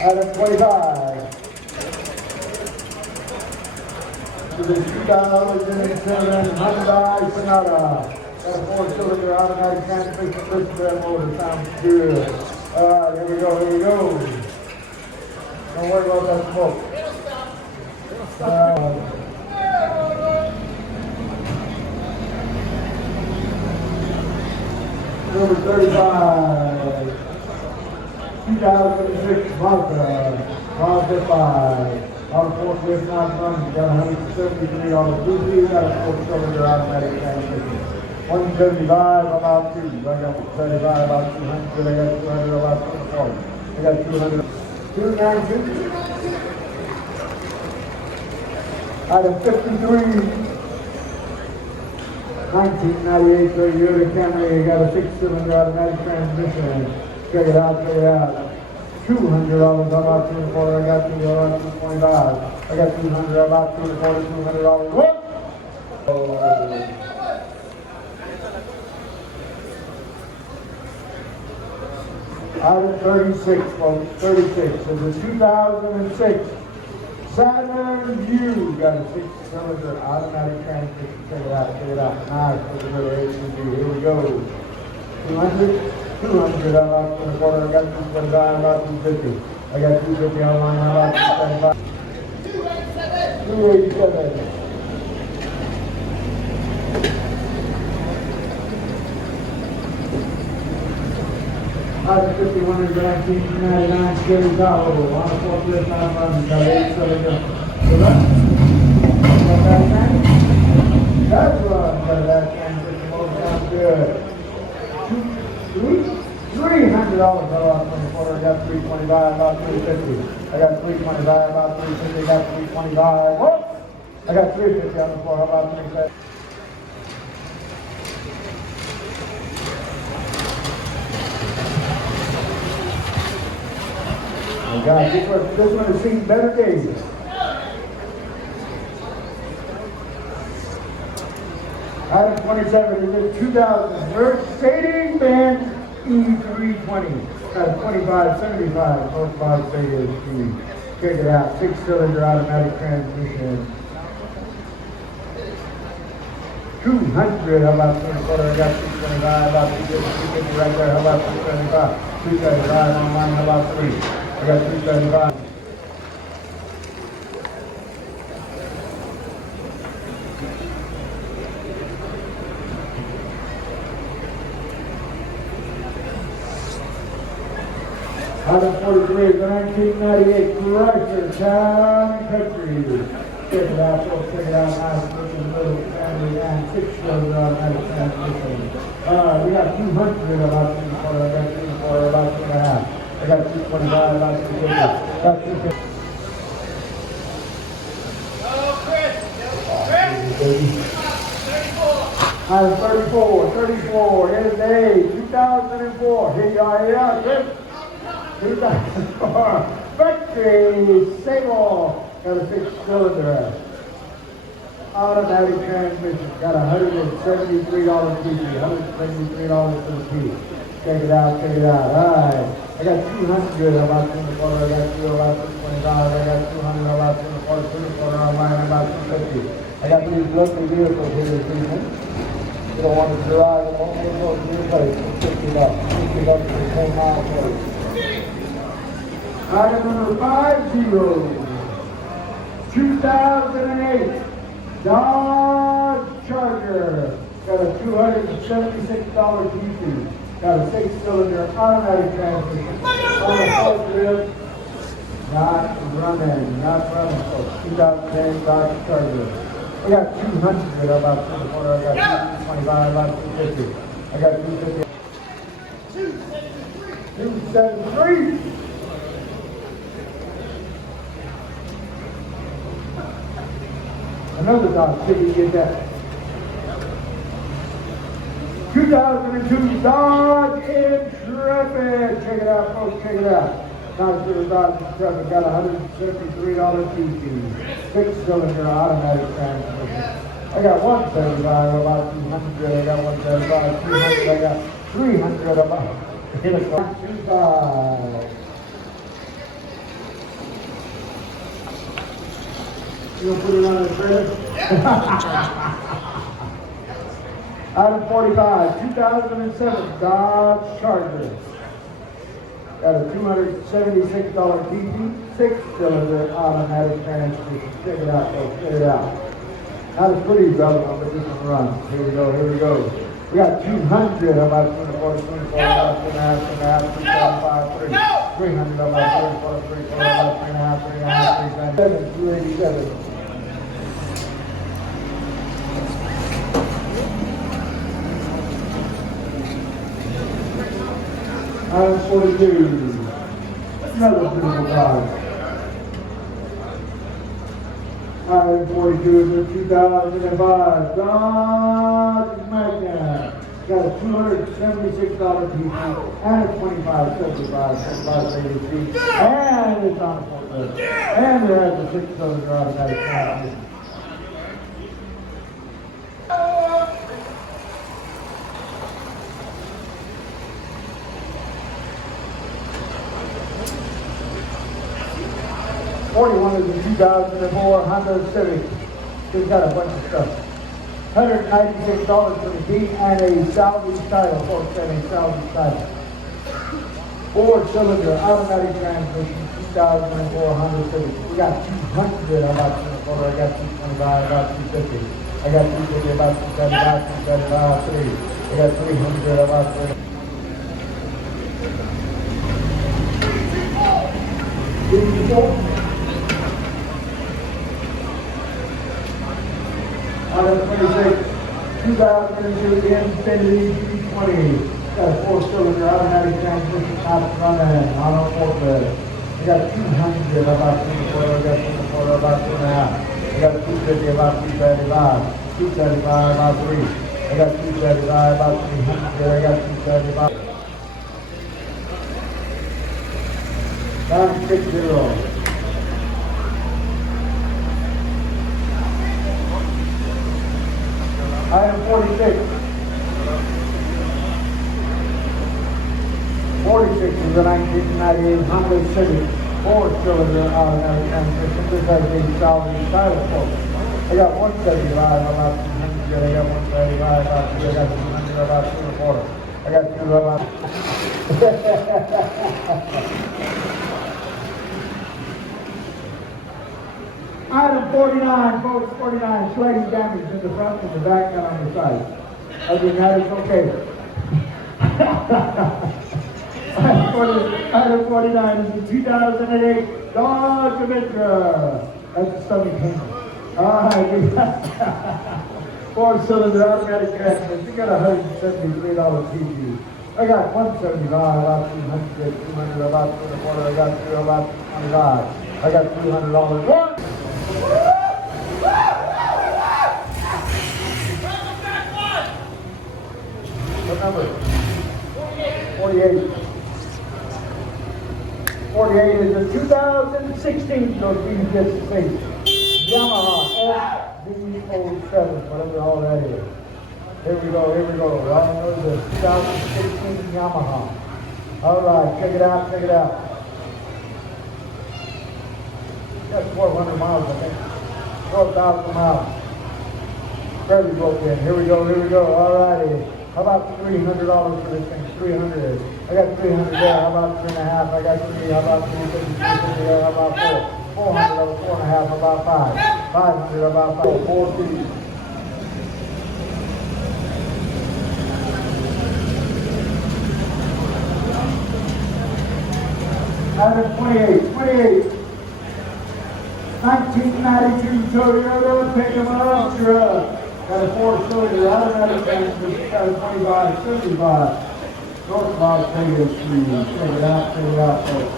Item 25. To the 2007 Hyundai Sonata. Got a 4-cylinder automatic transmission, push that motor, sounds good. Alright, here we go. Don't worry about that smoke. Number 35, 2006 Mazda 5. On a forklift not running, got $173 duty, got a 4-cylinder automatic transmission. 175 about 2. I got 35 about 200. I got 200 about 240. I got 200. 292. Item 53. 1998 Toyota Camry, got a 6-cylinder automatic transmission. Check it out. $200 about 240. I got $200 about 225. I got $200 about 240. $200. What? Item 36, folks. 36 is a 2006 Saturn View. Got a 6-cylinder automatic transmission. Check it out. Nice for the little SUV. Here we go. 200 about 240. I got 225 about 250. I got 250 online about 275. 287. Item 51 is 1999 Chevy Tahoe. On a forklift not running. Got 8-cylinder. That's right. Got that transmission motor, sounds good. $300 about 24. I got 325 about 350. I got 325 about 350. I got 325. Whoop! I got 350 on the floor. How about 350? Oh God, this one has seen better days. Item 27 is a 2000 Mercedes-Benz E320. Got a 2575 horsepower speed. Check it out. 6-cylinder automatic transmission. 200. How about 24? I got 225. About 250 right there. How about 275? 275 online. How about 3? I got 275. Item 43 is a 1998 Chrysler Town and Country. Check it out, folks. Check it out. Nice looking little family van. 6-cylinder automatic transmission. We got 200 about 240. I got 240 about 2.5. I got 225 about 250. Got 250. Item 34 is a 2004. Here you are, Chris. 2004 factory Sable. Got a 6-cylinder automatic transmission. Got $173 PC. $173 for the key. Check it out. Alright. I got 200 about 240. I got 2 about 225. I got 200 about 240. 240 online about 250. I got these lovely vehicles here this evening. You don't want to drive them all over to your place for $50. $50 for 10 miles away. Item number 50, 2008 Dodge Charger. Got a $276 PC. Got a 6-cylinder automatic transmission. On a forklift, not running. So 2008 Dodge Charger. I got 200 about 240. I got 225 about 250. I got 250. 273. Another Dodge, see if you get that. 2002 Dodge Intrepid. Check it out, folks, check it out. Dodge Intrepid got $173 PC. 6-cylinder automatic transmission. I got 175 about 200. I got 175, 200. I got 300 about 25. You gonna put it on the trailer? Item 45, 2007 Dodge Charger. Got a $276 DG, 6-cylinder automatic transmission. Check it out, folks, check it out. Not as pretty as the other one, but this one runs. Here we go, here we go. We got 200, about 24, 24, about 2.5, 2.5, 375, 3. 300, about 34, 34, about 3.5, 3.5, 3.7, 287. Item 42. Another beautiful car. Item 42 is a 2005 Dodge Magna. Got a $276 PC and a $25.75 80 and it's on a forklift. And it has a 6-cylinder automatic transmission. '41 is a 2004 Honda Civic. It's got a bunch of stuff. $196 for the key and a salvage title, folks, and a salvage title. 4-cylinder automatic transmission, 2004 Honda Civic. We got 200 about 24, I got 225, about 250. I got 250, about 275, 275, 3. I got 300, about 3. Item 26, 2002 Infiniti G20. Got a 4-cylinder automatic transmission, not running on a forklift. We got 200, about 24, we got 24, about 2.5. We got 250, about 275, 275, about 3. I got 275, about 300, I got 275. 960. Item 46. 46 is a 1998 Honda Civic 4-cylinder automatic transmission. This has a salvage title, folks. I got 175, about 200. I got 175, about 3. I got 200, about 2.25. I got 2 about. Item 49, folks, 49, slight damage in the front and the back and on the side. Other than that, it's okay. Item 49 is the 2008 Dodge Avenger. That's the stomach pain. All right, 4-cylinder automatic transmission. You got $173 PG. I got 175, about 200, 200, about 2.25. I got 2, about 25. I got $300. What number? 48. 48 is a 2016 Dorothy gets space. Yamaha FD07, whatever all that is. Here we go, here we go. I know the 2016 Yamaha. All right, check it out, check it out. That's 400 miles, I think. 12,000 miles. Fairly broke in. Here we go, here we go. All righty. How about $300 for this thing? 300. I got 300 there. How about 3.5? I got 3. How about 350? 350. How about 4? 400. 4.5. How about 5? 500. About 5. 4 feet. Item 28. 28. 1992 Toyota Tacoma truck. Got a 4-cylinder automatic transmission. Got a 2575. North Las Vegas Street. Check it out, folks.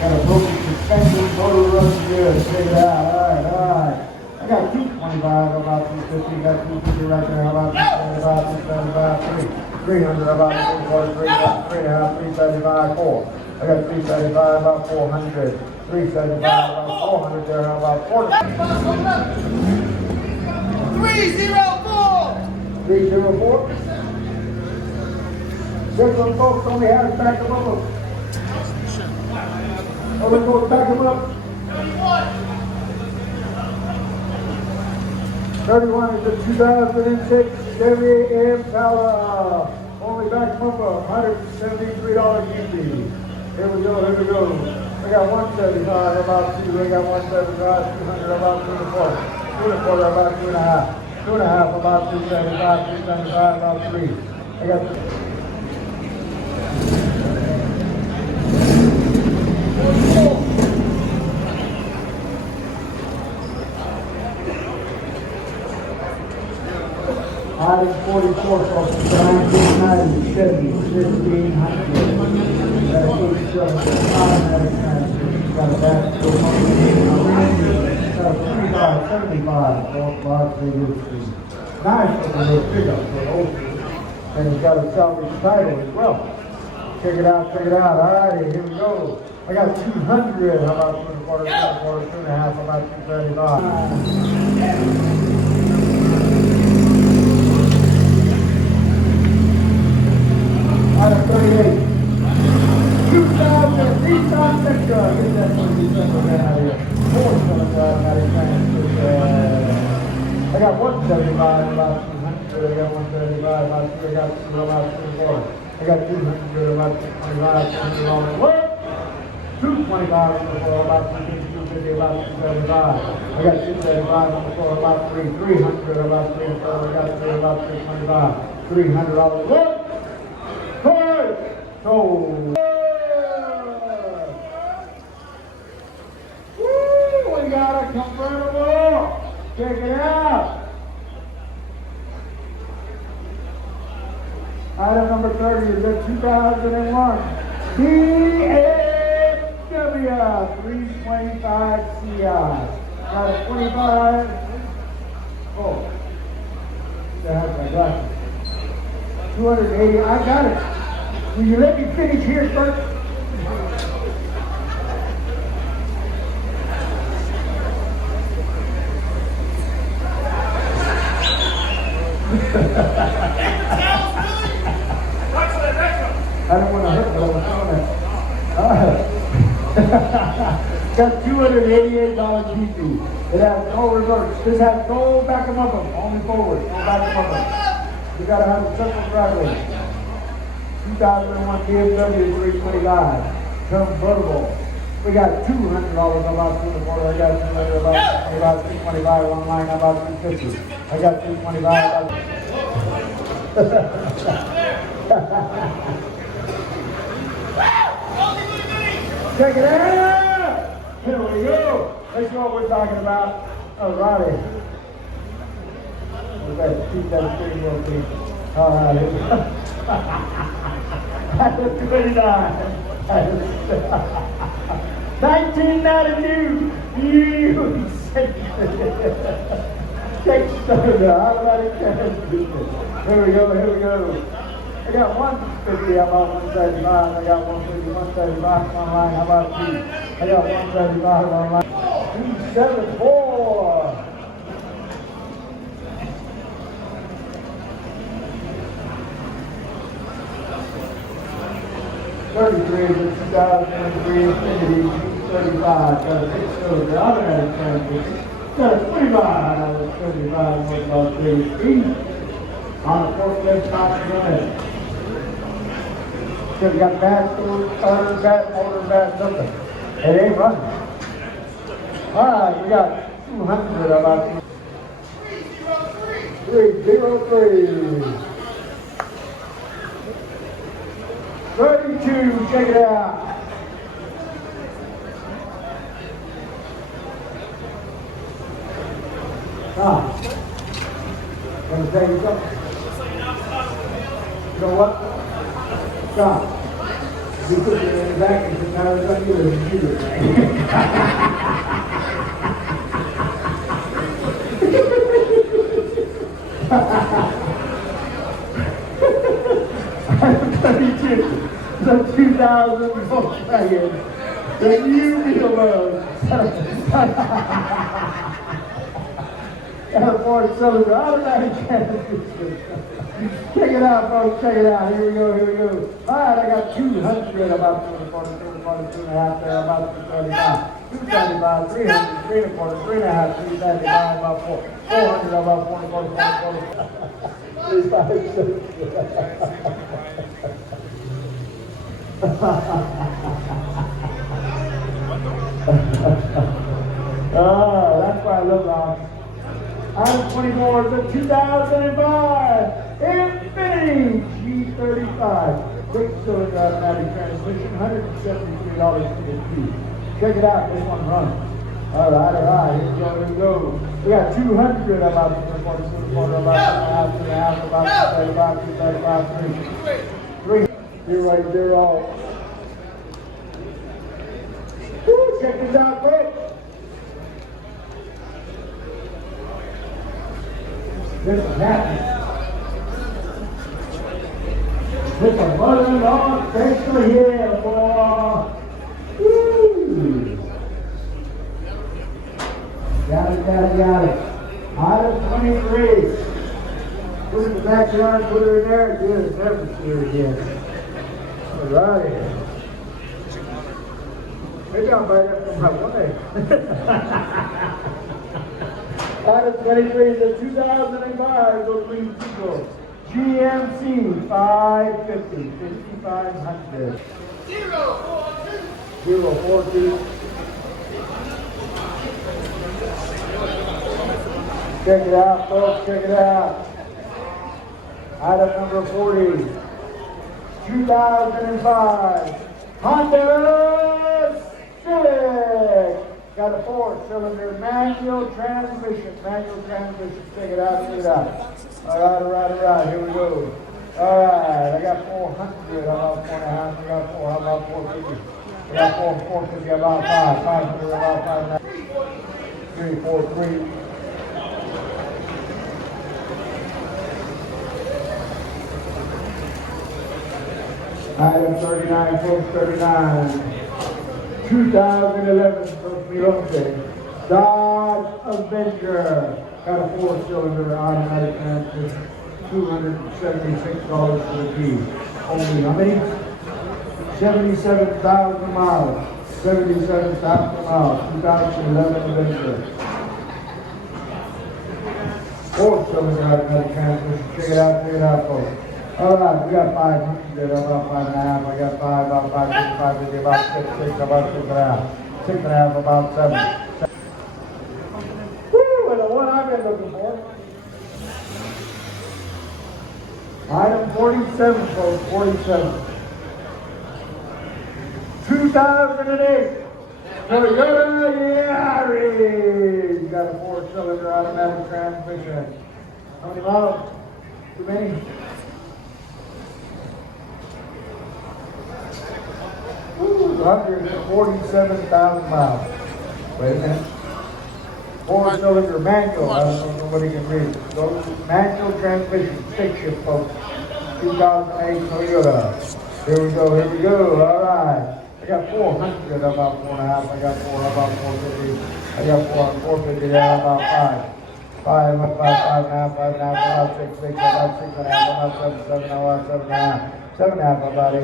Got a broken suspension, motor runs good. Check it out. All right. I got 225, about 250. Got 250 right there. How about 275, 275, 300, about 340, 3.5, 375, 4. I got 375, about 400. 375, about 400 there. How about 400? 304! 304? This one, folks, only has back them up. Oh, let's go back them up. 31 is the 2006 Chevy Impala. Only back up $173 easy. Here we go, here we go. We got 175 about 2. We got 175, 200 about 2 and a quarter. 2 and a quarter about 2 and a half. 2 and a half about 275, 275 about 3. I got Item 44 for 1990, 70, 1500. That is 5 got a back to 75, off box, nice for the little pickup for old. And it's got a salvage title as well. Check it out, check it out. All righty, here we go. I got 200. How about 2 and a quarter, 2 and a quarter, 2 and a half, about 235. Item 38. 2000 Nissan Sentra. Get that one December man out of here. 475. I got 175 about 200. I got 175 about 2. I got 2 about 2 and a quarter. I got 200 about 225. 200 on the way. 225 on the floor about 250 about 275. I got 275 on the floor about 3. 300 about 3 and 4. I got 3 about 325. 300 on the way. So, woo, we got a convertible. Check it out. Item number 30 is a 2001 BMW 325 CI. Got a 25. Oh, that's my glasses. 280. I got it. Will you let me finish here first? I don't want to hurt you. Got $288 GP. It has no reverse. This has no back and up, only forward, no back and up. You gotta have a simple driveway. 2001 BMW 325 convertible. We got $200 about 2 and a quarter. I got 200 about 225 online, about 250. I got 225 about. Check it out! Here we go. Let's see what we're talking about. Oh, Roddy. We better keep that straight real quick. All right. That was 29. 1992. You said take soda. Automatic transmission. Here we go. Here we go. I got 150. How about 135? I got 150, 135 online. How about 2? I got 135 online. 274. 33 is a 2003 Infiniti 35. Got a 6-cylinder automatic transmission. Got a 25. 35 more about 30 feet. On a forklift box running. So we got bad starter, bad motor, bad something. It ain't running. Alright, we got 200 about 303. 32, check it out. Let me tell you something. You know what? Stop. You put it in the back and said, now it's going to get a computer. I'm 32. The 2000 Volkswagen. The new Beetle. And a 4-cylinder automatic transmission. Check it out, folks. Check it out. Here we go. Here we go. All right, I got 200 about 2 and a quarter, 2 and a quarter, 2 and a half there, about 235. 275, 300, 3 and a quarter, 3 and a half, 375, about 400, about 40, 40, that's why I love dogs. Item 24 is the 2005 Infinity G35. 6-cylinder automatic transmission, $173 for the key. Check it out, this one runs. All right, here we go. We got 200 about 240, about 2.5, about 235, 235, 3. 0. Woo, check this out, folks. This is happening. With a mother-in-law special here, boy. Woo! Got it. Item 23. Put it in the backyard, put her in there, good. Never see her again. All right. Maybe I'll buy that from my wife. Item 23 is the 2005 Green Eagle GMC 550, 5500. 042. Check it out, folks, check it out. Item number 40, 2005 Honda Civic. Got a 4-cylinder manual transmission. Check it out. All right. Here we go. All right. I got 400. About 4.5. I got 4. How about 450? I got 450. About 5. 500. About 5. 3, 4, 3. Item 39, folks, 39. 2011 Dodge Avenger. Got a 4-cylinder automatic transmission. $276 for the key. Only how many? 77,000 miles. 2011 Avenger. 4-cylinder automatic transmission. Check it out, folks. All right, we got 500, about 5.5. I got 5, about 5.50, about 6, about 6.5. 6.5, about 7. Woo, and the one I've been looking for. Item 47, folks, 47. 2008 Toyota Yaris. Got a 4-cylinder automatic transmission. How many miles? Too many? 147,000 miles. Wait a minute. 4-cylinder manual. I don't know what he can read. So, manual transmission, stick shift, folks. 2008 Toyota. Here we go. All right. I got 400, about 4.5. I got 4, about 450. I got 450, about 5. 5, about 5.5, 5.5, about 6, about 6.5, about 7, about 7.5. 7.5, about 8,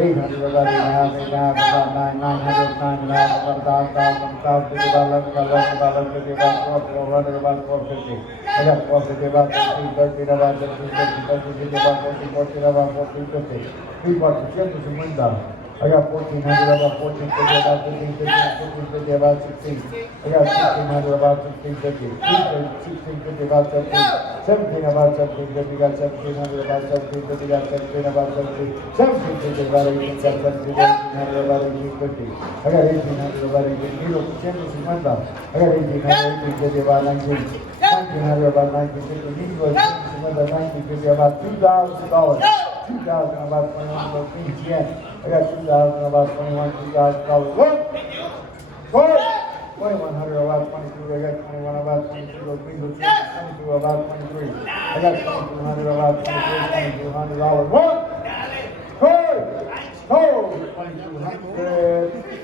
800, about 8.5, 8.5, about 9, 900, 9.5, about 1,000, 1,050, about 11, about 1150, about 400, about 450. I got 450, about 13, about 13, 50, about 14, about 1450. 3 parts of ship is a window. I got 1,400, about 1,450, about 1,550, 1,550, about 16. I got 1,600, about 1,650, 1,650, about 17. 17, about 1,750, got 1,700, about 1,750, got 17, about 17. 1,750, about 18, got 17, 1,800, about 1,850. I got 1,800, about 18. Needle changes in window. I got 1,800, 1,850, about 19. 1,900, about 1,950. Needle changes in window, 1,950, about $2,000. 2,000, about 21, about things yet. I got 2,000, about 21, $2,000. What? 2,100, about 22. I got 21, about 22. Those things will change. 22, about 23. I got 2,200, about 23. $2,200. What? Hold! 2,200.